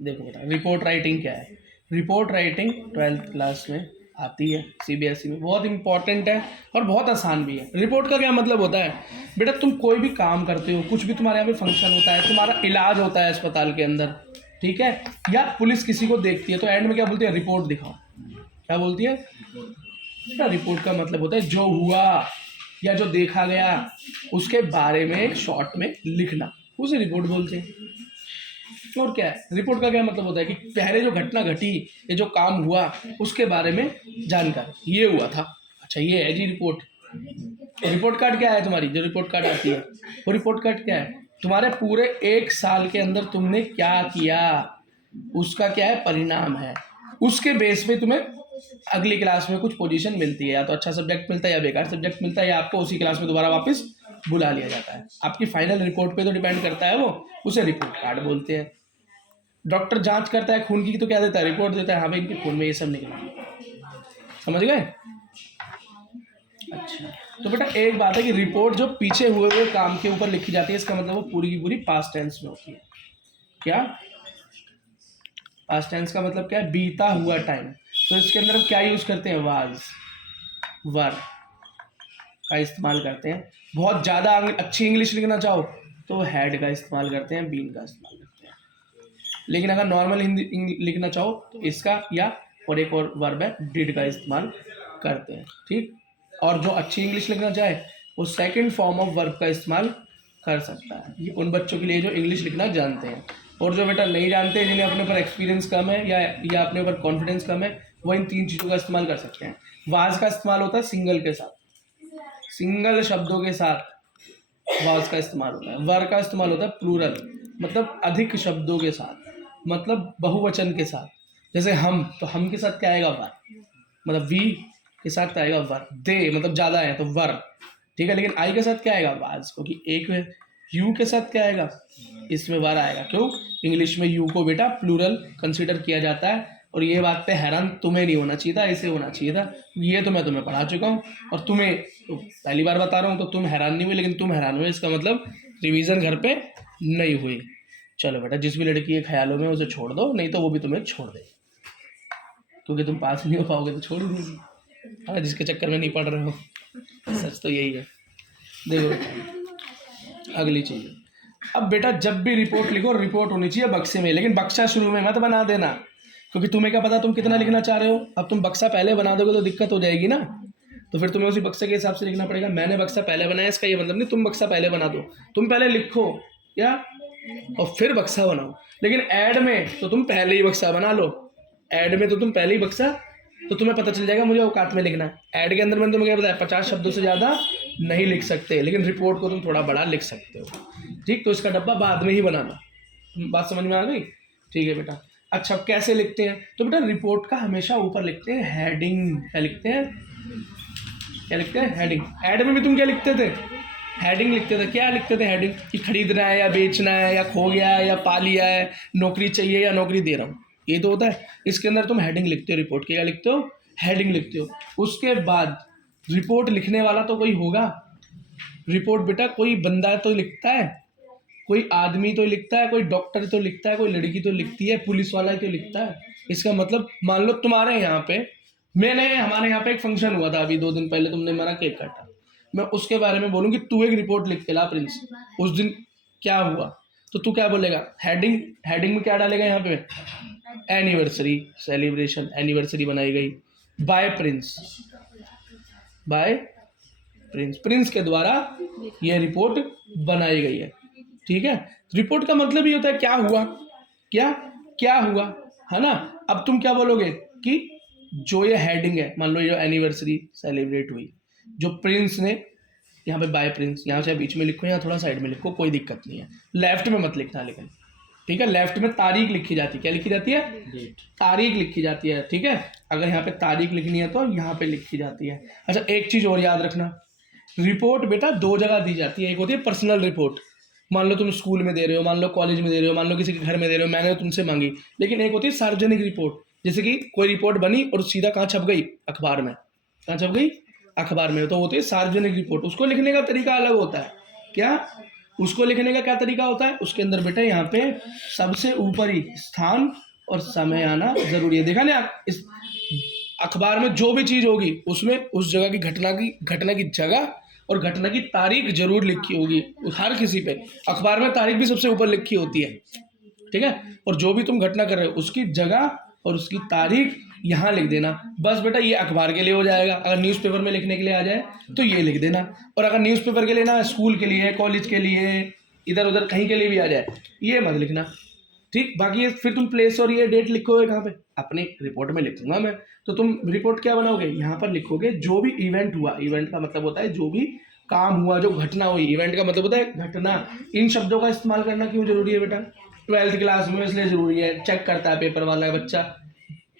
देखो बेटा, report writing क्या है। रिपोर्ट राइटिंग 12th क्लास में आती है, सीबीएसई में, बहुत इंपॉर्टेंट है और बहुत आसान भी है। रिपोर्ट का क्या मतलब होता है बेटा, तुम कोई भी काम करते हो, कुछ भी तुम्हारे यहाँ पे फंक्शन होता है, तुम्हारा इलाज होता है अस्पताल के अंदर, ठीक है, या पुलिस किसी को देखती है तो एंड में क्या बोलती है, रिपोर्ट दिखाओ। क्या बोलती है बेटा, रिपोर्ट का मतलब होता है जो हुआ या जो देखा गया उसके बारे में एक शॉर्ट में लिखना, उसे रिपोर्ट बोलते हैं। और क्या है, रिपोर्ट का क्या मतलब होता है कि पहले जो घटना घटी, ये जो काम हुआ, उसके बारे में जानकारी, ये हुआ था, अच्छा ये है जी रिपोर्ट। रिपोर्ट कार्ड क्या है तुम्हारी, जो रिपोर्ट कार्ड आती है वो रिपोर्ट कार्ड क्या है, तुम्हारे पूरे 1 साल के अंदर तुमने क्या किया, उसका क्या है परिणाम है। उसके बेस पे तुम्हें अगली क्लास में कुछ पोजीशन मिलती है, या तो अच्छा सब्जेक्ट मिलता है या बेकार सब्जेक्ट मिलता है, या आपको उसी क्लास में दोबारा वापस बुला लिया जाता है। आपकी फाइनल रिपोर्ट पे तो डिपेंड करता है वो, उसे रिपोर्ट कार्ड बोलते हैं। डॉक्टर जांच करता है खून की तो क्या देता है, रिपोर्ट देता है, हाँ भाई इनके खून में ये सब निकला। समझ गए। अच्छा, तो बेटा एक बात है कि रिपोर्ट जो पीछे हुए काम के ऊपर लिखी जाती है, इसका मतलब वो पूरी की पूरी पास्ट टेंस में होती है। क्या पास्ट टेंस का मतलब क्या है, बीता हुआ टाइम। तो इसके अंदर हम क्या यूज करते हैं, वाज, वर का इस्तेमाल करते हैं। बहुत ज़्यादा अच्छी इंग्लिश लिखना चाहो तो हैड का इस्तेमाल करते हैं, बीन का इस्तेमाल करते हैं। लेकिन अगर नॉर्मल हिंदी लिखना चाहो तो इसका या और एक और वर्ब है डिड का इस्तेमाल करते हैं, ठीक। और जो अच्छी इंग्लिश लिखना चाहे वो सेकंड फॉर्म ऑफ वर्ब का इस्तेमाल कर सकता है। ये उन बच्चों के लिए जो इंग्लिश लिखना जानते हैं, और जो बेटा नहीं जानते, जिन्हें अपने ऊपर एक्सपीरियंस कम है या अपने ऊपर कॉन्फिडेंस कम है, वो इन 3 चीज़ों का इस्तेमाल कर सकते हैं। वाज का इस्तेमाल होता है सिंगल के साथ, सिंगल शब्दों के साथ वाज का इस्तेमाल होता है। वर का इस्तेमाल होता है प्लूरल, मतलब अधिक शब्दों के साथ, मतलब बहुवचन के साथ। जैसे हम, तो हम के साथ क्या आएगा, वर, मतलब वी के साथ आएगा वर। दे मतलब ज़्यादा है तो वर, ठीक है। लेकिन आई के साथ क्या आएगा, वाज, क्योंकि एक है। यू के साथ क्या आएगा, इसमें वर आएगा। क्यों, इंग्लिश में यू को बेटा प्लूरल कंसीडर किया जाता है। और ये बात पे हैरान तुम्हें नहीं होना चाहिए था, ऐसे होना चाहिए था। ये तो मैं तुम्हें पढ़ा चुका हूँ, और तुम्हें तो पहली बार बता रहा हूँ, तो तुम हैरान नहीं हुए, लेकिन तुम हैरान हुए, इसका मतलब रिवीजन घर पे नहीं हुई। चलो बेटा, जिस भी लड़की के ख्यालों में उसे छोड़ दो, नहीं तो वो भी तुम्हें छोड़ दे, क्योंकि तुम पास नहीं हो पाओगे तो छोड़ ही देगी। हाँ, जिसके चक्कर में नहीं पढ़ रहे हो, सच तो यही है। देखो बेटा, अगली चीज, अब बेटा जब भी रिपोर्ट लिखो, रिपोर्ट होनी चाहिए बक्से में, लेकिन बक्सा शुरू में मत बना देना, क्योंकि तुम्हें क्या पता तुम कितना लिखना चाह रहे हो। अब तुम बक्सा पहले बना दोगे तो दिक्कत हो जाएगी ना, तो फिर तुम्हें उसी बक्से के हिसाब से लिखना पड़ेगा। मैंने बक्सा पहले बनाया, इसका ये मतलब नहीं तुम बक्सा पहले बना दो, तुम पहले लिखो या और फिर बक्सा बनाओ। लेकिन ऐड में तो तुम पहले ही बक्सा बना लो, ऐड में तो तुम पहले ही बक्सा, तो तुम्हें पता चल जाएगा मुझे औकात में लिखना है। ऐड के अंदर मैंने तुम्हें क्या बताया, 50 शब्दों से ज़्यादा नहीं लिख सकते, लेकिन रिपोर्ट को तुम थोड़ा बड़ा लिख सकते हो, ठीक। तो इसका डब्बा बाद में ही बनाना, बात समझ में आ गई, ठीक है बेटा। अच्छा, कैसे लिखते हैं, तो बेटा रिपोर्ट का हमेशा ऊपर लिखते हैं हेडिंग। क्या लिखते हैं, क्या लिखते हैं, हेडिंग। ऐड में भी तुम क्या लिखते थे, हेडिंग लिखते थे। क्या लिखते थे, हेडिंग, कि खरीदना है या बेचना है, या खो गया है या पा लिया है, नौकरी चाहिए या नौकरी दे रहा हूँ, ये तो होता है। इसके अंदर तुम हेडिंग लिखते हो, रिपोर्ट की क्या लिखते हो, हेडिंग लिखते हो। उसके बाद रिपोर्ट लिखने वाला तो कोई होगा। रिपोर्ट बेटा कोई बंदा तो लिखता है, कोई आदमी तो लिखता है, कोई डॉक्टर तो लिखता है, कोई लड़की तो लिखती है, पुलिस वाला ही तो लिखता है। इसका मतलब मान लो तुम्हारे यहाँ पे, हमारे यहाँ पे एक फंक्शन हुआ था अभी 2 दिन पहले, तुमने हमारा केक काटा, मैं उसके बारे में बोलूँ कि तू एक रिपोर्ट लिख के ला प्रिंस, उस दिन क्या हुआ, तो तू क्या बोलेगा, हेडिंग, हेडिंग में क्या डालेगा यहाँ पे, एनिवर्सरी, सेलिब्रेशन, एनिवर्सरी बनाई गई by prince, by prince, prince के द्वारा ये रिपोर्ट बनाई गई है, ठीक है। रिपोर्ट का मतलब ही होता है क्या हुआ, क्या क्या हुआ, है ना। अब तुम क्या बोलोगे कि जो ये हेडिंग है, मान लो ये एनिवर्सरी सेलिब्रेट हुई, जो प्रिंस ने, यहाँ पे बाय प्रिंस, यहाँ से बीच में लिखो या थोड़ा साइड में लिखो, कोई दिक्कत नहीं है, लेफ्ट में मत लिखना लेकिन, ठीक है। लेफ्ट में तारीख लिखी जाती है, क्या लिखी जाती है, तारीख लिखी जाती है, ठीक है। अगर यहाँ पे तारीख लिखनी है तो यहाँ पे लिखी जाती है। अच्छा, एक चीज और याद रखना, रिपोर्ट बेटा 2 जगह दी जाती है। एक होती है पर्सनल रिपोर्ट, मान लो तुम स्कूल में दे रहे हो, मान लो कॉलेज में दे रहे हो, मान लो किसी के घर में दे रहे हो, मैंने तुमसे मांगी। लेकिन एक होती है सार्वजनिक रिपोर्ट, जैसे कि कोई रिपोर्ट बनी और सीधा कहाँ छप गई, अखबार में, कहाँ छप गई, अखबार में, तो होती है सार्वजनिक रिपोर्ट। उसको लिखने का तरीका अलग होता है, क्या, उसको लिखने का क्या तरीका होता है, उसके अंदर बेटा यहाँ पे सबसे ऊपरी स्थान और समय आना जरूरी है। देखा ना, इस अखबार में जो भी चीज होगी उसमें उस जगह की घटना की जगह और घटना की तारीख जरूर लिखी होगी। हर किसी पे अखबार में तारीख भी सबसे ऊपर लिखी होती है, ठीक है। और जो भी तुम घटना कर रहे हो उसकी जगह और उसकी तारीख यहाँ लिख देना। बस बेटा ये अखबार के लिए हो जाएगा। अगर न्यूज़पेपर में लिखने के लिए आ जाए तो ये लिख देना, और अगर न्यूज़पेपर के लिए ना, स्कूल के लिए, कॉलेज के लिए, इधर उधर कहीं के लिए भी आ जाए ये मत लिखना, ठीक। बाकी ये फिर तुम प्लेस और ये डेट लिखोगे कहाँ पे, अपनी रिपोर्ट में लिखूंगा मैं। तो तुम रिपोर्ट क्या बनाओगे, यहाँ पर लिखोगे जो भी इवेंट हुआ। इवेंट का मतलब होता है जो भी काम हुआ, जो घटना हुई। इवेंट का मतलब होता है घटना। इन शब्दों का इस्तेमाल करना क्यों जरूरी है बेटा, 12th क्लास में इसलिए जरूरी है। चेक करता है पेपर वाला बच्चा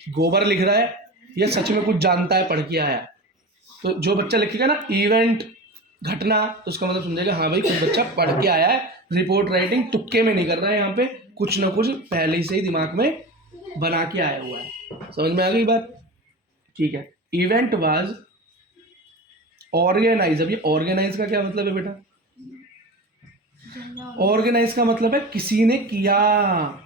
गोबर लिख रहा है या सच में कुछ जानता है, पढ़ के आया। तो जो बच्चा लिखेगा ना इवेंट घटना, तो उसका मतलब समझेगा हाँ भाई कुछ बच्चा पढ़ के आया है। रिपोर्ट राइटिंग तुक्के में नहीं कर रहा है, यहाँ पे कुछ ना कुछ पहले से ही दिमाग में बना के आया हुआ है। समझ में आ गई बात, ठीक है। Event was organize. अब ये ऑर्गेनाइज का क्या मतलब है बेटा, ऑर्गेनाइज का मतलब है किसी ने किया,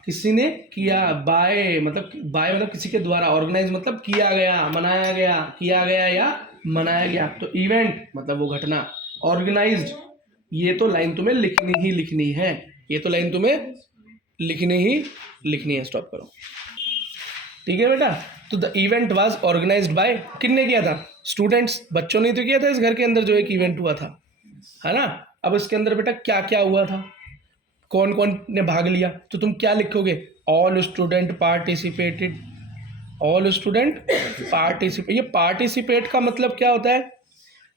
किसी ने किया। बाय मतलब किसी के द्वारा। ऑर्गेनाइज मतलब किया गया, मनाया गया, किया गया या मनाया गया। तो इवेंट मतलब वो घटना। ऑर्गेनाइज्ड, ये तो लाइन तुम्हें लिखनी ही लिखनी है, ये तो लाइन तुम्हें लिखनी ही लिखनी है। स्टॉप करो, ठीक है बेटा। तो the event was organized by, किसने किया था, स्टूडेंट्स, बच्चों ने तो किया था इस घर के अंदर जो एक इवेंट हुआ था, है ना। अब इसके अंदर बेटा क्या क्या हुआ था, कौन कौन ने भाग लिया, तो तुम क्या लिखोगे, all student participated. All student participate. ये पार्टिसिपेट का मतलब क्या होता है,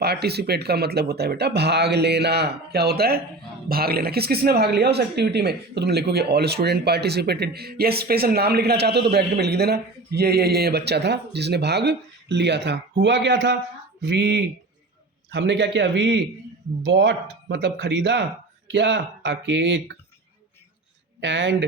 पार्टिसिपेट का मतलब होता है बेटा भाग लेना। क्या होता है, भाग लेना। किस किस ने भाग लिया उस एक्टिविटी में, तो तुम लिखोगे ऑल स्टूडेंट पार्टिसिपेटेड। ये स्पेशल नाम लिखना चाहते हो तो ब्रैकेट में लिख देना, ये बच्चा था जिसने भाग लिया था। हुआ क्या था, वी, हमने क्या किया, वी बॉट मतलब खरीदा, क्या, अ केक, एंड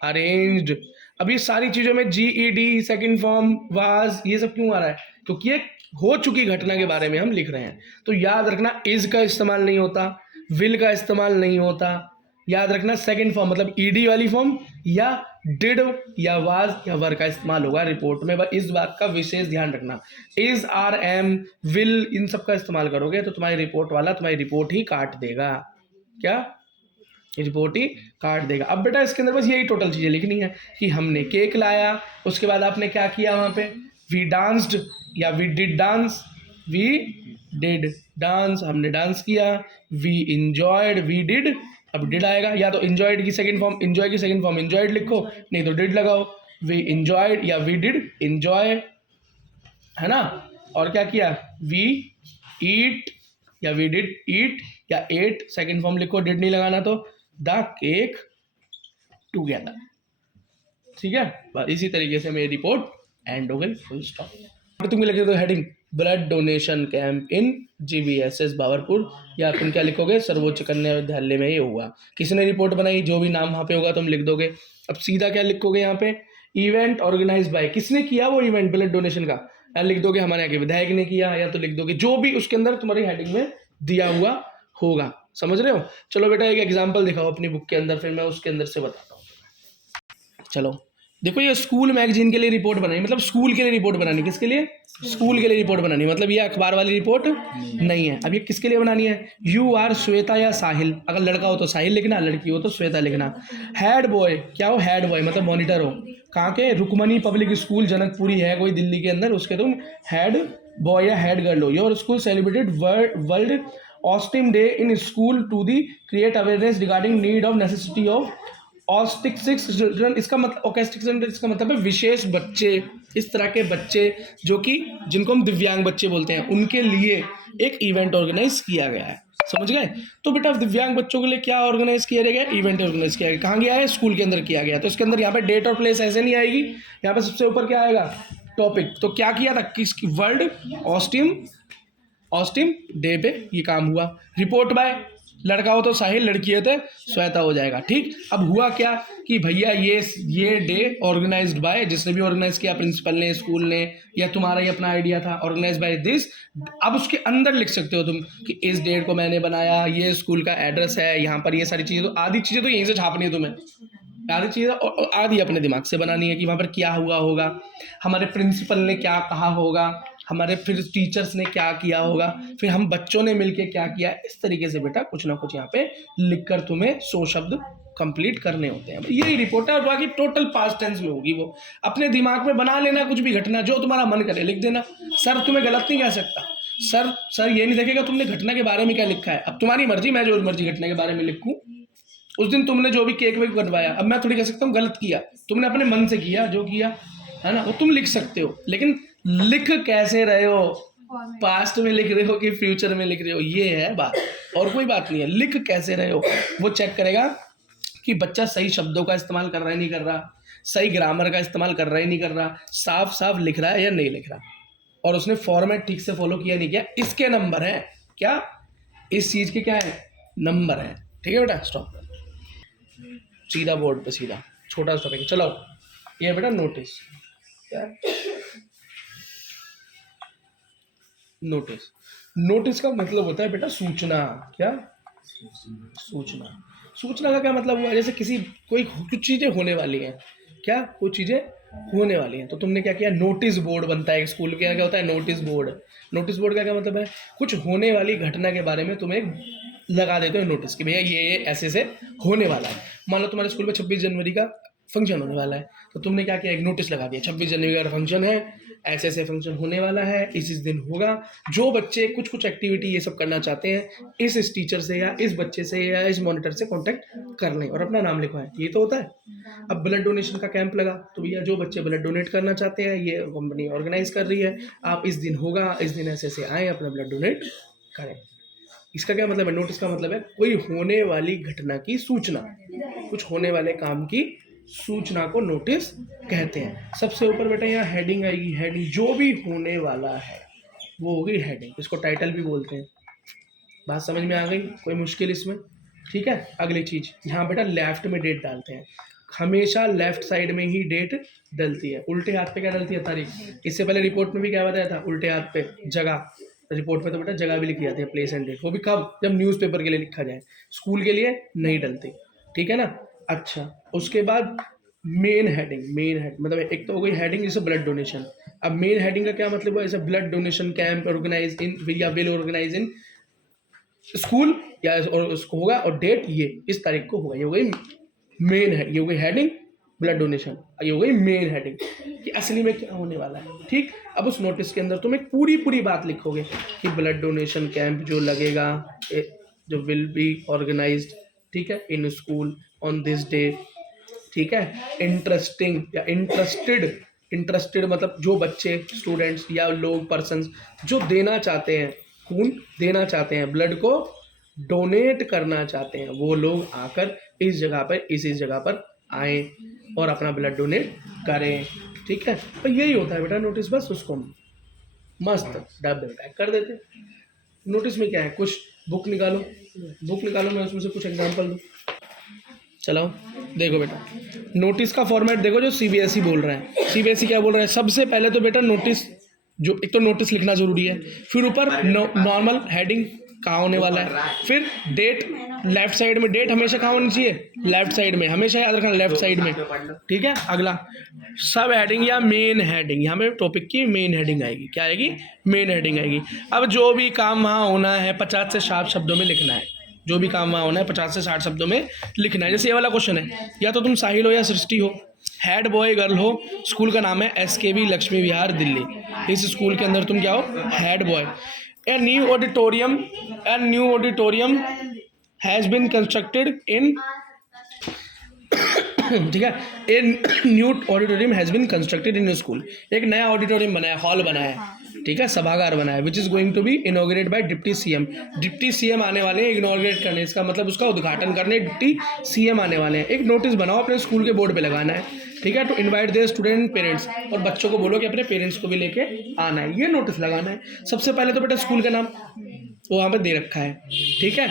अरेंज्ड। अब ये सारी चीजों में GED सेकंड फॉर्म वाज ये सब क्यों आ रहा है, क्योंकि ये हो चुकी घटना के बारे में हम लिख रहे हैं। तो याद रखना इज का इस्तेमाल नहीं होता, विल का इस्तेमाल नहीं होता। याद रखना सेकंड फॉर्म मतलब ED वाली फॉर्म या डिड या वाज या वर का इस्तेमाल होगा रिपोर्ट में। बस इस बात का विशेष ध्यान रखना। इज, आर, एम, विल, इन सब का इस्तेमाल करोगे तो तुम्हारी रिपोर्ट वाला तुम्हारी रिपोर्ट ही काट देगा। क्या, रिपोर्ट ही काट देगा। अब बेटा इसके अंदर बस यही टोटल चीजें लिखनी है कि हमने केक लाया, उसके बाद आपने क्या किया वहां पे, वी डांस्ड या we did dance, we did dance, हमने डांस किया। वी इंजॉयड, वी डिड, अब डिड आएगा। या तो इंजॉयड की सेकंड फॉर्म, इंजॉय की सेकंड फॉर्म इंजॉयड लिखो, नहीं तो डिड लगाओ। वी इंजॉयड या वी डिड इंजॉय, है ना। और क्या किया, वी ईट या वी डिड ईट या एट, सेकंड फॉर्म लिखो, डिड नहीं लगाना तो द केक टुगेदर, ठीक है। बस इसी तरीके से मेरी रिपोर्ट एंड हो गई, फुल स्टॉप। तुम लिखे तो heading blood donation camp in GVSS Babarpur, या तुम क्या लिखोगे, सर्वोच्च कन्या विद्यालय में ये हुआ। किसने रिपोर्ट बनाई, जो भी नाम वहाँ पे होगा तुम लिख दोगे। अब सीधा क्या लिखोगे यहाँ पे, इवेंट ऑर्गेनाइज बाय, किसने किया वो इवेंट ब्लड डोनेशन का, या लिख दोगे हमारे यहाँ के विधायक ने किया, या तो लिख दोगे जो भी उसके अंदर तुम्हारी हेडिंग में दिया हुआ होगा। समझ रहे हो। चलो बेटा एक एग्जाम्पल दिखाओ अपनी बुक के अंदर, फिर मैं उसके अंदर से बताता हूँ। चलो देखो, ये स्कूल मैगजीन के लिए रिपोर्ट बनानी, मतलब स्कूल के लिए रिपोर्ट बनानी, किसके लिए, स्कूल के लिए रिपोर्ट बनानी, मतलब ये अखबार वाली रिपोर्ट नहीं है। अब ये किसके लिए बनानी है, यू आर श्वेता या साहिल, अगर लड़का हो तो साहिल लिखना, लड़की हो तो श्वेता लिखना। हेड बॉय, क्या हो, हेड बॉय मतलब मॉनिटर हो, कहाँ के, रुकमनी पब्लिक स्कूल जनकपुरी है कोई दिल्ली के अंदर, उसके तुम हेड बॉय या हेड गर्ल हो। Your school celebrated world ऑस्टिम day in school to the create awareness regarding need of necessity of ऑस्टिक six children. इसका मतलब ऑकेस्टिक चिल्ड्रन, इसका मतलब है विशेष बच्चे, इस तरह के बच्चे जो कि जिनको हम दिव्यांग बच्चे बोलते हैं, उनके लिए एक इवेंट ऑर्गेनाइज किया गया है। समझ गए। तो बेटा दिव्यांग बच्चों के लिए क्या ऑर्गेनाइज किया गया, इवेंट ऑर्गेनाइज किया गया। कहाँ गया है, स्कूल के अंदर किया गया। तो इसके अंदर यहाँ पे डेट और प्लेस ऐसे नहीं आएगी, यहाँ पे सबसे ऊपर क्या आएगा, टॉपिक। तो क्या किया था, किसकी, वर्ल्ड ऑस्टिम डे पे ये काम हुआ। रिपोर्ट बाय, लड़का हो तो साहिल, लड़की है तो श्वेता हो जाएगा। ठीक, अब हुआ क्या कि भैया ये डे ऑर्गेनाइज्ड बाय, जिसने भी ऑर्गेनाइज किया, प्रिंसिपल ने, स्कूल ने, या तुम्हारा ही अपना आइडिया था, ऑर्गेनाइज बाय दिस। अब उसके अंदर लिख सकते हो तुम कि इस डेट को मैंने बनाया, ये स्कूल का एड्रेस है, यहाँ पर ये सारी चीज़ें, तो आधी चीज़ें तो यहीं से छापनी है तुम्हें, आधी चीज़ें और आधी अपने दिमाग से बनानी है कि वहाँ पर क्या हुआ होगा, हमारे प्रिंसिपल ने क्या कहा होगा, हमारे फिर टीचर्स ने क्या किया होगा, फिर हम बच्चों ने मिलके क्या किया। इस तरीके से बेटा कुछ ना कुछ यहाँ पे लिखकर तुम्हें 100 शब्द कंप्लीट करने होते हैं। यही रिपोर्ट है, और बाकी टोटल पास्ट टेंस में होगी। वो अपने दिमाग में बना लेना, कुछ भी घटना जो तुम्हारा मन करे लिख देना। सर तुम्हें गलत नहीं कह सकता, सर ये नहीं देखेगा तुमने घटना के बारे में क्या लिखा है। अब तुम्हारी मर्जी, मैं जो मर्जी घटना के बारे में लिखूं। उस दिन तुमने जो भी केक वेक बनवाया, अब मैं थोड़ी कह सकता हूँ गलत किया, तुमने अपने मन से किया जो किया, है ना, वो तुम लिख सकते हो। लेकिन लिख कैसे रहे हो, पास्ट में लिख रहे हो कि फ्यूचर में लिख रहे हो, ये है बात, और कोई बात नहीं है। लिख कैसे रहे हो वो चेक करेगा कि बच्चा सही शब्दों का इस्तेमाल कर रहा है नहीं कर रहा, सही ग्रामर का इस्तेमाल कर रहा है नहीं कर रहा, साफ साफ लिख रहा है या नहीं लिख रहा, और उसने फॉर्मेट ठीक से फॉलो किया नहीं किया। इसके नंबर है क्या, इस चीज के क्या है, नंबर है। ठीक है बेटा, स्टॉप, सीधा बोर्ड पे, सीधा छोटा सा टॉपिक। चलो ये बेटा नोटिस, क्या नोटिस, नोटिस का मतलब होता है बेटा सूचना। क्या सूचना, सूचना का क्या मतलब हुआ, जैसे किसी कोई कुछ चीजें होने वाली हैं, क्या कुछ चीजें होने वाली हैं, तो तुमने क्या किया, नोटिस बोर्ड बनता है एक स्कूल के, क्या होता है नोटिस बोर्ड। नोटिस बोर्ड का क्या मतलब है, कुछ होने वाली घटना के बारे में तुम्हें लगा देते हो नोटिस कि भैया ये ऐसे से होने वाला है। मान लो तुम्हारे स्कूल में 26 जनवरी का फंक्शन होने वाला है, तो तुमने क्या किया, एक नोटिस लगा दिया 26 जनवरी का फंक्शन है, ऐसे ऐसे फंक्शन होने वाला है, इस दिन होगा। जो बच्चे कुछ कुछ एक्टिविटी ये सब करना चाहते हैं, इस टीचर से या इस बच्चे से या इस मॉनिटर से कांटेक्ट कर लें और अपना नाम लिखवाएं, ये तो होता है। अब ब्लड डोनेशन का कैंप लगा, तो भैया जो बच्चे ब्लड डोनेट करना चाहते हैं, ये कंपनी ऑर्गेनाइज कर रही है, आप इस दिन होगा, इस दिन ऐसे ऐसे आए, अपना ब्लड डोनेट करें। इसका क्या मतलब है, नोटिस का मतलब है कोई होने वाली घटना की सूचना, कुछ होने वाले काम की सूचना को नोटिस कहते हैं। सबसे ऊपर बेटा यहाँ हेडिंग आएगी, हेडिंग जो भी होने वाला है वो होगी हेडिंग, इसको टाइटल भी बोलते हैं। बात समझ में आ गई, कोई मुश्किल इसमें? ठीक है, अगली चीज यहाँ बेटा लेफ्ट में डेट डालते हैं, हमेशा लेफ्ट साइड में ही डेट डलती है, उल्टे हाथ पे क्या डलती है, तारीख। इससे पहले रिपोर्ट में भी क्या बताया था, उल्टे हाथ पे जगह, रिपोर्ट में तो बेटा जगह भी लिखी जाती है, प्लेस एंड डेट, वो भी कब, जब न्यूज़पेपर के लिए लिखा जाए, स्कूल के लिए नहीं डलती। ठीक है ना। अच्छा, उसके बाद मेन हेडिंग, मेन हेड मतलब एक तो हो गई हेडिंग जैसे ब्लड डोनेशन। अब मेन हेडिंग का क्या मतलब है, जैसे ब्लड डोनेशन कैंप ऑर्गेनाइज इन या विल ऑर्गेनाइज इन स्कूल, या और उसको होगा, और डेट ये इस तारीख को होगा, ये हो गई मेन है, ये हो गई हेडिंग ब्लड डोनेशन, ये हो गई मेन हेडिंग कि असली में क्या होने वाला है। ठीक, अब उस नोटिस के अंदर तुम एक पूरी बात लिखोगे कि ब्लड डोनेशन कैंप जो लगेगा, जो विल बी ऑर्गेनाइज्ड, ठीक है, in school on this day. ठीक है, इंटरेस्टिंग या इंटरेस्टेड मतलब जो बच्चे, स्टूडेंट्स या लोग, पर्सन्स जो देना चाहते हैं, खून देना चाहते हैं, ब्लड को डोनेट करना चाहते हैं, वो लोग आकर इस जगह पर इस जगह पर आए और अपना ब्लड डोनेट करें। ठीक है, तो यही होता है बेटा नोटिस, बस उसको मस्त डबल पैक कर देते। नोटिस में क्या है, कुछ बुक निकालो, मैं उसमें से कुछ एग्जांपल दूँ। चलो देखो बेटा, नोटिस का फॉर्मेट देखो, जो सीबीएसई बोल रहा है, सीबीएसई क्या बोल रहा है, सबसे पहले तो बेटा नोटिस, जो एक तो नोटिस लिखना जरूरी है, फिर ऊपर नॉर्मल हेडिंग कहाँ होने वाला है, फिर डेट, लेफ्ट साइड में डेट हमेशा कहाँ होनी चाहिए, लेफ्ट साइड में, हमेशा याद रखना लेफ्ट साइड में। ठीक है, अगला सब हेडिंग या मेन हेडिंग, यहाँ पे टॉपिक की मेन हेडिंग आएगी, क्या आएगी, मेन हेडिंग आएगी। अब जो भी काम वहाँ होना है 50 से 60 शब्दों में लिखना है, जो भी काम वहाँ होना है 50 से 60 शब्दों में लिखना है। जैसे ये वाला क्वेश्चन है, या तो तुम साहिल हो या सृष्टि हो, हेड बॉय गर्ल हो, स्कूल का नाम है SKV लक्ष्मी विहार दिल्ली, इस स्कूल के अंदर तुम क्या हो, head boy. A new auditorium has been constructed in ठीक है, a new auditorium has been constructed in school, एक नया ऑडिटोरियम बना है, हॉल बना है, ठीक है, सभागार बना है, which is going to be inaugurate by deputy CM. Deputy CM आने वाले हैं इनॉग्रेट करने, इसका मतलब उसका उद्घाटन करने डिप्टी सीएम आने वाले हैं। एक नोटिस बनाओ, अपने स्कूल के बोर्ड पे लगाना है, ठीक है, to invite their student parents, और बच्चों को बोलो कि अपने पेरेंट्स को भी लेके आना है, ये नोटिस लगाना है। सबसे पहले तो बेटा स्कूल का नाम वो वहाँ पर दे रखा है, ठीक है,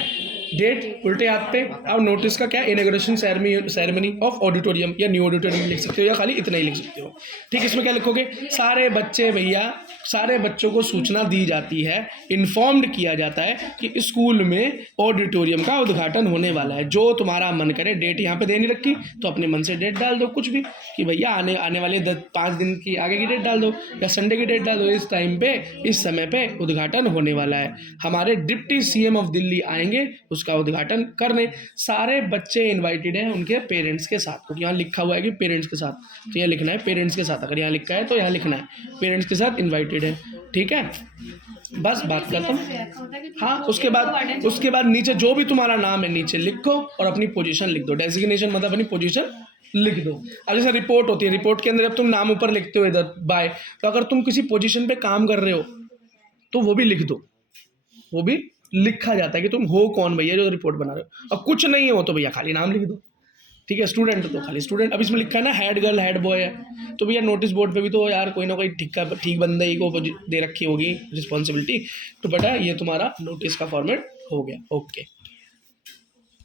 डेट उल्टे हाथ पे। अब नोटिस का क्या, इनॉग्रेशन सेरेमनी ऑफ ऑडिटोरियम या न्यू ऑडिटोरियम लिख सकते हो, या खाली इतना ही लिख सकते हो। ठीक, इसमें क्या लिखोगे, सारे बच्चे भैया, सारे बच्चों को सूचना दी जाती है, इन्फॉर्म्ड किया जाता है कि स्कूल में ऑडिटोरियम का उद्घाटन होने वाला है। जो तुम्हारा मन करे, डेट यहाँ पे देनी रखी तो अपने मन से डेट डाल दो कुछ भी, कि भैया आने वाले 5 दिन की आगे की डेट डाल दो, या संडे की डेट डाल दो, इस टाइम पे इस समय पे उद्घाटन होने वाला है, हमारे डिप्टी सीएम ऑफ दिल्ली आएंगे उसका उद्घाटन करने। सारे बच्चे इन्वाइटेड हैं उनके पेरेंट्स के साथ, क्योंकि यहाँ लिखा हुआ है कि पेरेंट्स के साथ, तो यहाँ लिखना है पेरेंट्स के साथ। अगर यहाँ लिखा है तो यहाँ लिखना है पेरेंट्स के साथ इन्वाइटेड है। ठीक है, बस बात करता हूँ। हाँ, उसके बाद नीचे जो भी तुम्हारा नाम है नीचे लिखो और अपनी पोजीशन लिख दो। डेजिग्नेशन मतलब अपनी पोजीशन लिख दो। अब जैसे रिपोर्ट होती है, रिपोर्ट के अंदर जब तुम नाम ऊपर लिखते हो इधर बाय, तो अगर तुम किसी पोजीशन पे काम कर रहे हो तो वो भी लिख दो, वो भी लिखा जाता है कि तुम हो कौन भैया जो रिपोर्ट बना रहे हो। और कुछ नहीं हो तो भैया खाली नाम लिख दो। ठीक है, स्टूडेंट तो खाली स्टूडेंट। अब इसमें लिखा है ना हेड गर्ल हेड बॉय है, तो भैया नोटिस बोर्ड पे भी तो यार कोई ना कोई ठीक बंदे ही को दे रखी होगी रिस्पॉन्सिबिलिटी। तो बेटा ये तुम्हारा नोटिस का फॉर्मेट हो गया। ओके।